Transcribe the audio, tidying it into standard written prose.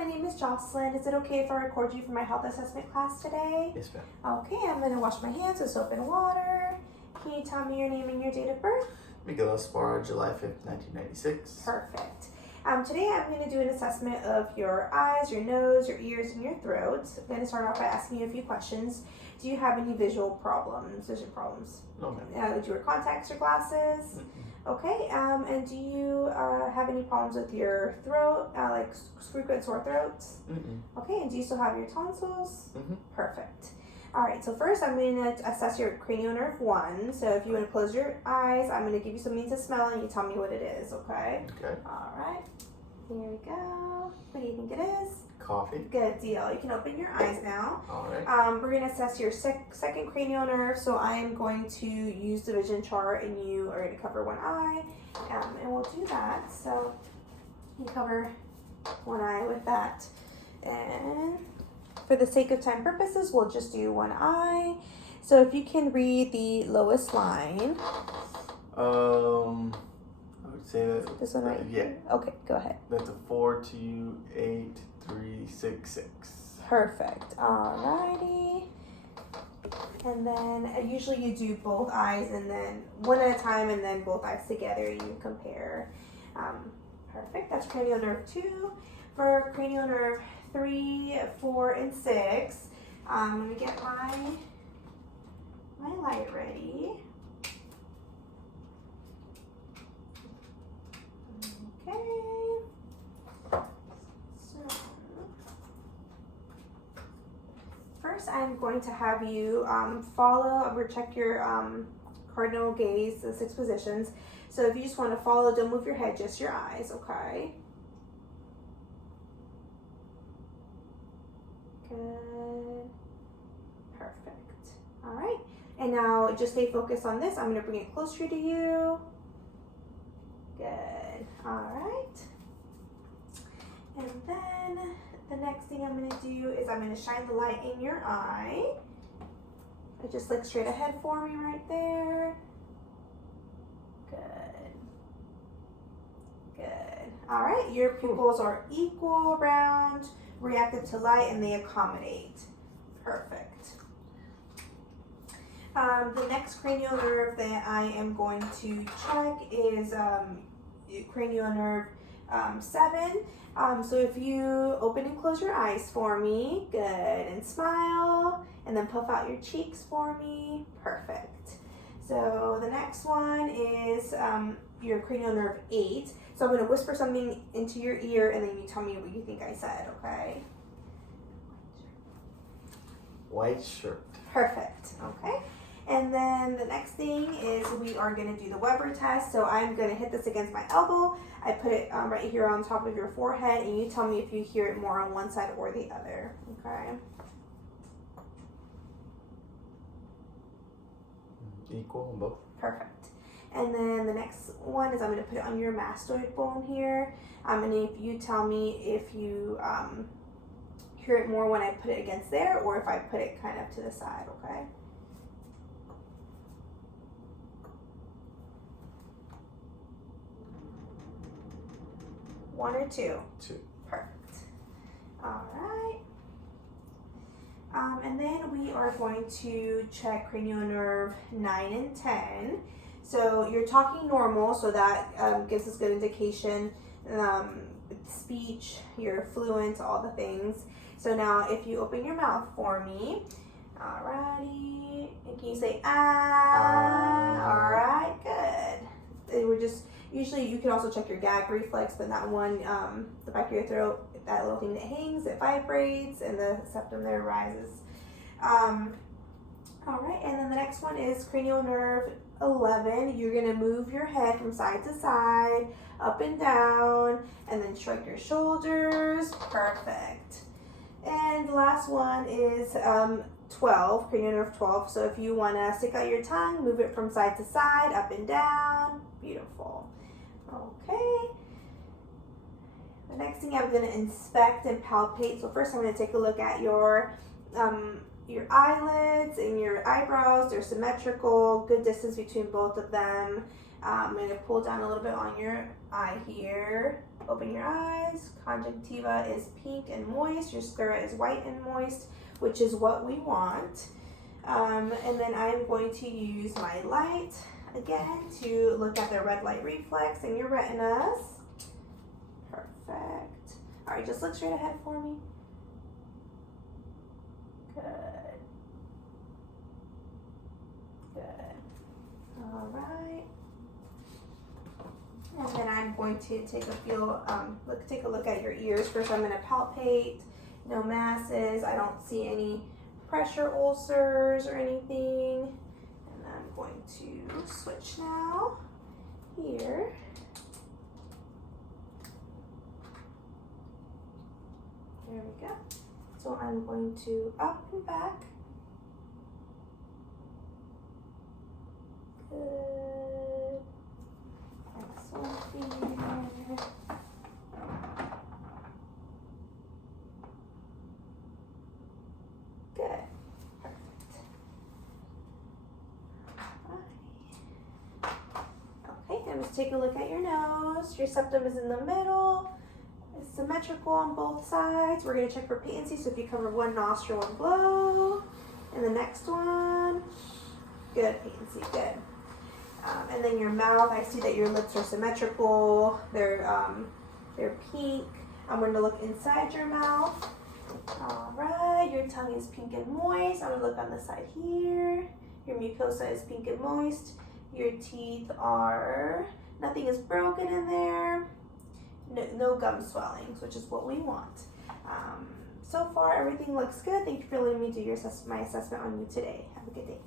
my name is Jocelyn. Is it okay if I record you for my health assessment class today? Yes, ma'am. Okay, I'm going to wash my hands with soap and water. Can you tell me your name and your date of birth? Miguel Esparra, July 5th, 1996. Perfect. Today I'm going to do an assessment of your eyes, your nose, your ears, and your throat. I'm going to start off by asking you a few questions. Do you have any vision problems? No, ma'am. Do you wear contacts or glasses? Okay, and do you have any problems with your throat, like frequent sore throats? Okay, and do you still have your tonsils? Perfect. All right, so first I'm going to assess your cranial nerve 1. So if you want to close your eyes, I'm going to give you something to smell and you tell me what it is, okay? Okay. All right, here we go. What do you think it is? Coffee. Good deal. You can open your eyes now. All right. We're going to assess your second cranial nerve. So I am going to use the vision chart and you are going to cover one eye. And we'll do that. So you cover one eye with that. And for the sake of time purposes, we'll just do one eye. So if you can read the lowest line. I would say that. This one right Yeah. here? Okay, go ahead. That's a 4283666. Perfect. Alrighty. And then usually you do both eyes and then one at a time and then both eyes together. You compare. Perfect. That's cranial nerve 2. For cranial nerve 3, 4, and 6, I'm going to get my light ready. Okay. So first, I'm going to have you follow or check your cardinal gaze, the 6 positions. So if you just want to follow, don't move your head, just your eyes, okay? Good. Perfect. All right. And now just stay focused on this. I'm going to bring it closer to you. Good. All right. And then the next thing I'm going to do is I'm going to shine the light in your eye. Just look straight ahead for me right there. Good. Good. All right. Your pupils are equal, round, reactive to light, and they accommodate. Perfect. The next cranial nerve that I am going to check is cranial nerve 7. So if you open and close your eyes for me, good, and smile, and then puff out your cheeks for me, perfect. So the next one is your cranial nerve 8. So I'm going to whisper something into your ear, and then you tell me what you think I said, okay? White shirt. Perfect, okay. And then the next thing is we are going to do the Weber test. So I'm going to hit this against my elbow. I put it right here on top of your forehead, and you tell me if you hear it more on one side or the other, okay? Equal on both. Perfect. And then the next one is I'm going to put it on your mastoid bone here. And if you tell me if you hear it more when I put it against there or if I put it kind of to the side, okay? One or two? 2. Perfect. All right. And then we are going to check cranial nerve 9 and 10. So you're talking normal, so that gives us good indication. Speech, you're fluent, all the things. So now if you open your mouth for me, alrighty, and can you say ah? Alright, good. And we're just, usually you can also check your gag reflex, but that one, the back of your throat, that little thing that hangs, it vibrates, and the septum there rises. Alright, and then the next one is cranial nerve 11. You're going to move your head from side to side, up and down, and then shrug your shoulders. Perfect. And the last one is 12, cranial nerve 12. So if you want to stick out your tongue, move it from side to side, up and down. Beautiful. Okay. The next thing I'm going to inspect and palpate. So first I'm going to take a look at your eyelids and your eyebrows. They're symmetrical, good distance between both of them. I'm going to pull down a little bit on your eye here. Open your eyes. Conjunctiva is pink and moist. Your sclera is white and moist, which is what we want. And then I'm going to use my light again to look at the red light reflex in your retinas. Perfect. All right, just look straight ahead for me. Good. Good. All right. And then I'm going to take a look at your ears. First, I'm going to palpate. No masses. I don't see any pressure ulcers or anything. And I'm going to switch now. Here. There we go. So I'm going to up and back. Good. Next one here. Good. Perfect. Okay, and let's take a look at your nose. Your septum is in the middle. It's symmetrical on both sides. We're going to check for patency. So if you cover one nostril and blow, and the next one, good patency, good. And then your mouth, I see that your lips are symmetrical. They're pink. I'm going to look inside your mouth. All right, your tongue is pink and moist. I'm going to look on the side here. Your mucosa is pink and moist. Your teeth are, nothing is broken in there. No gum swellings, which is what we want. So far, everything looks good. Thank you for letting me do my assessment on you today. Have a good day.